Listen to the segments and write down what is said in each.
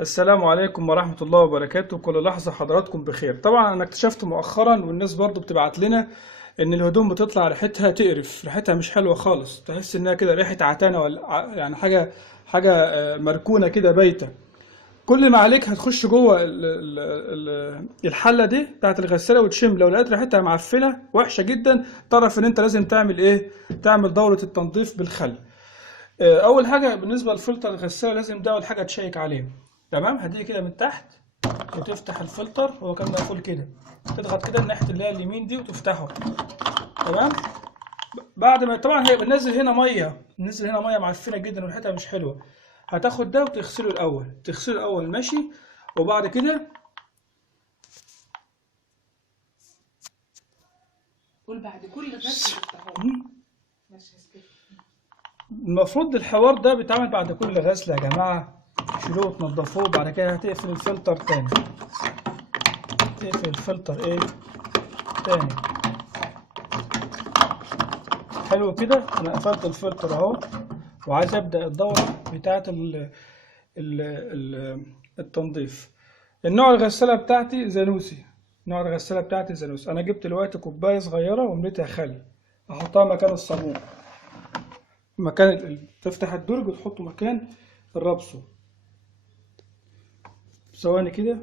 السلام عليكم ورحمة الله وبركاته. كل لحظة حضراتكم بخير. طبعا أنا اكتشفت مؤخرا والناس برضو بتبعت لنا إن الهدوم بتطلع ريحتها تقرف، ريحتها مش حلوة خالص، تحس إنها كده ريحة عتانة ولا يعني حاجة مركونة كده بايتة. كل ما عليك هتخش جوه الحلة دي بتاعت الغسالة وتشم، لو لقيت ريحتها معفنة وحشة جدا تعرف إن أنت لازم تعمل إيه؟ تعمل دورة التنظيف بالخل. اول حاجه بالنسبه للفلتر الغساله لازم ده اول حاجه تشيك عليه. تمام، هتيجي كده من تحت وتفتح الفلتر، هو كان مقفول كده، تضغط كده الناحيه اللي هي اليمين دي وتفتحه. تمام، بعد ما طبعا هي بننزل هنا ميه، ننزل هنا ميه معفنه جدا وريحتها مش حلوه. هتاخد ده وتغسله الاول، تغسله الاول ماشي، وبعد كده قول بعد كل غسل تفتحوه. ماشي كده. المفروض الحوار ده بيتعمل بعد كل غسله يا جماعه، تشيلوه وتنضفوه. بعد كده هتقفل الفلتر تاني، تقفل الفلتر ايه تاني. حلو كده، انا قفلت الفلتر اهو، وعايز ابدا الدوره بتاعه التنظيف. النوع الغساله بتاعتي زانوسي، نوع الغساله بتاعتي زانوسي. انا جبت دلوقتي كوبايه صغيره ومليتها خل، احطها مكان الصابون، مكان تفتح الدرج وتحطه مكان الرابسو. ثواني كده.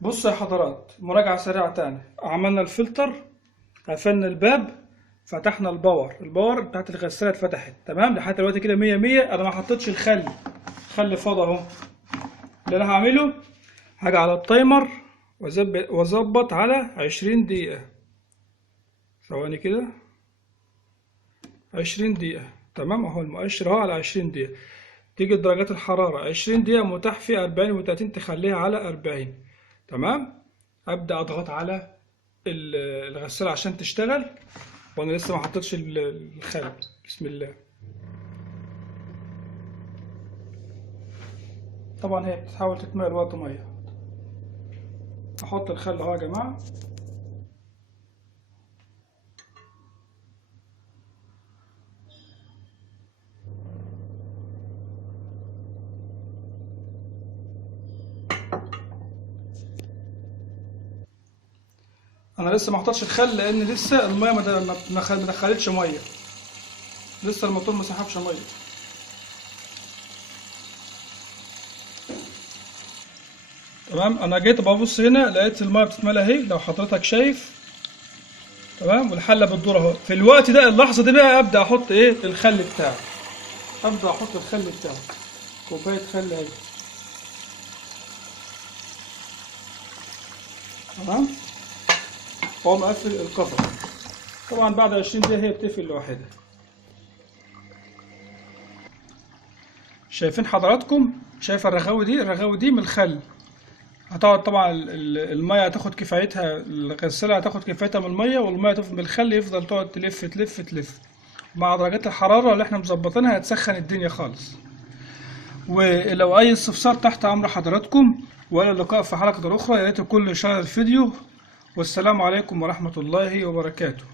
بص يا حضرات، مراجعة سريعة تاني. عملنا الفلتر، قفلنا الباب، فتحنا الباور بتاعت الغسالة اتفتحت. تمام، لحد دلوقتي كده مية مية. انا ما حطيتش الخل فاضي اهو. اللي انا هعمله هاجي على التايمر واظبط على 20 دقيقة. ثواني كده، 20 دقيقة. تمام، اهو المؤشر اهو على 20 دقيقة. تيجي درجات الحرارة 20 دقيقة متاح فيها 40 و30، تخليها على 40. تمام، أبدأ أضغط على الغسالة عشان تشتغل، وأنا لسه ما حطيتش الخل. بسم الله. طبعا هي بتحاول تتملى الوقت مية. أحط الخل أهو يا جماعة. أنا لسه ما حطيتش الخل لأن لسه المية ما دخلتش مية، لسه الموتور ما سحبش مية. تمام، انا جيت ببص هنا لقيت الميه بتتملى اهي، لو حضرتك شايف. تمام، والحله بتدور اهو. في الوقت ده، اللحظه دي بقى، ابدا احط ايه الخل بتاعي. ابدا احط الخل بتاعي، كوبايه خل اهي. تمام، واقوم مقفل الكفر. طبعا بعد 20 دقيقه هي بتقفل لوحدها. شايفين حضراتكم؟ شايف الرغاوي دي من الخل. هتقعد طبعا الميه هتاخد كفايتها، الغسالة هتاخد كفايتها من الميه، والميه تفضل بالخل يفضل تقعد تلف تلف تلف. مع درجات الحرارة اللي احنا مظبطينها هتسخن الدنيا خالص. ولو اي استفسار تحت امر حضراتكم، والى اللقاء في حلقة اخرى. يا ريت الكل يشير الفيديو، والسلام عليكم ورحمة الله وبركاته.